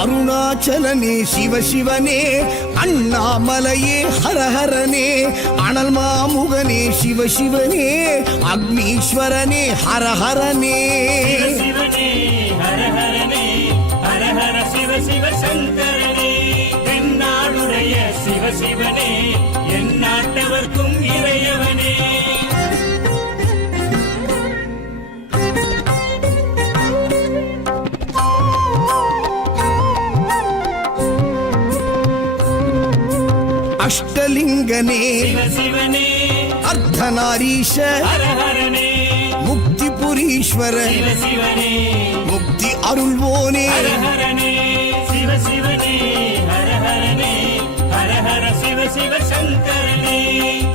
அருணாச்சலனே சிவசிவனே, அண்ணாமலையே ஹரஹரனே, அனல் மாமுகனே சிவசிவனே, அக்னீஸ்வரனே ஹரஹரனே. சிவசிவனே ஹரஹரனே, ஹரஹர சிவ சிவ சங்கரனே, தென்னாடுடைய சிவசிவனே, என் நாட்டவர்க்கும் இறையவனே. அஷ்டலிங்கனே சிவசிவனே, அர்த்தநாரீஷ ஹரஹரனே, முக்திபுரீஸ்வர சிவசிவனே, முக்தி அருள்வோனே. ஹரஹரனே சிவசிவனே, ஹரஹரனே, ஹரஹர சிவ சிவ சங்கரனே,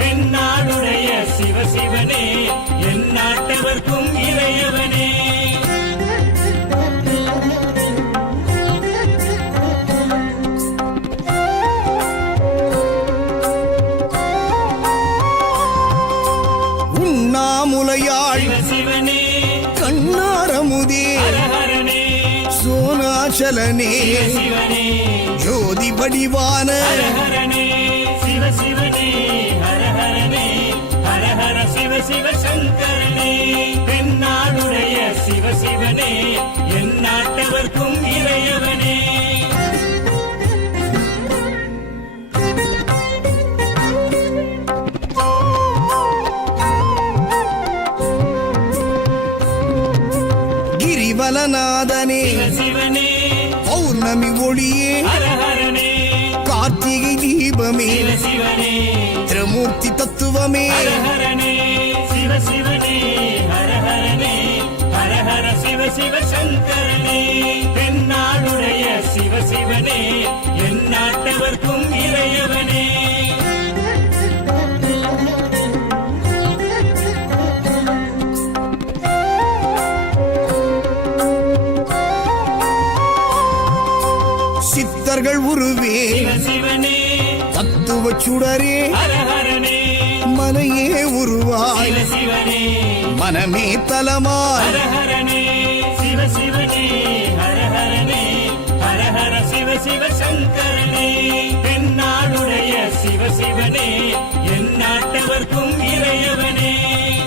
தென்னாடுடைய சிவசிவனே, என் நாட்டவர்க்கும் இறையவனே. உண்ணாமுலையாள் சிவசிவனே, கண்ணாரமுதே ஹரஹரனே, சோனாச்சலனே சிவசிவனே, ஜோதி வடிவான ஹரஹரனே சிவசிவனே, ஹரஹரனே, ஹரஹர சிவ சிவ சங்கரனே, தென்னாடுடைய சிவசிவனே, என் நாட்டவர்க்கும் இறையவனே. கிரிவலநாதனே சிவசிவனே, பௌர்ணமி ஒளியே ஹரஹரனே, கார்த்திகை தீபமே சிவசிவனே, திரமூர்த்தி தத்துவமே. ஹரஹரனே சிவசிவனே, ஹரஹரனே, ஹரஹர சிவ சிவ சங்கரனே, தென்னாடுடைய சிவசிவனே, என் நாட்டவர்க்கும் இறையவனே. சித்தர்கள் உருவே சிவசிவனே, தத்துவ சுடரே ஹரஹரனே, மனையே உருவாய் சிவசிவனே, மனமே தலமாய். ஹரஹரனே சிவசிவனே, ஹரஹரனே, ஹரஹர சிவ சிவ சங்கரனே, தென்னாடுடைய சிவசிவனே, என் நாட்டவர்க்கும் இறையவனே.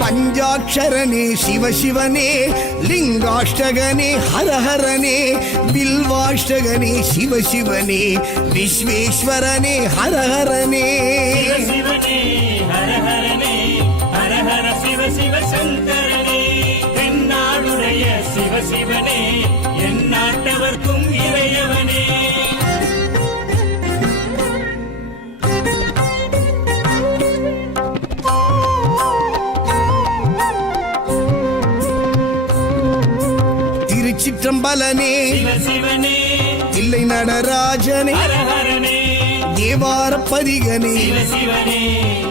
பஞ்சாட்சரனே சிவசிவனே, லிங்காஷ்டகனே ஹரஹரனே, பில்வாஷ்டகனே சிவசிவனே, விஸ்வேஸ்வரனே ஹரஹரனே. சிவசிவனே, ஹரஹரனே, ஹரஹர சிவ சிவ சங்கரனே, தென்னாடுடைய சிவசிவனே, என் நாட்டவர்க்கும் இறையவனே. திருச்சிற்றம்பலனே சிவசிவனே, தில்லை நடராஜனே, ஹரஹரனே, தேவார பதிகனே, சிவசிவனே,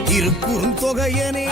திருக்குறுந்தொகையனே.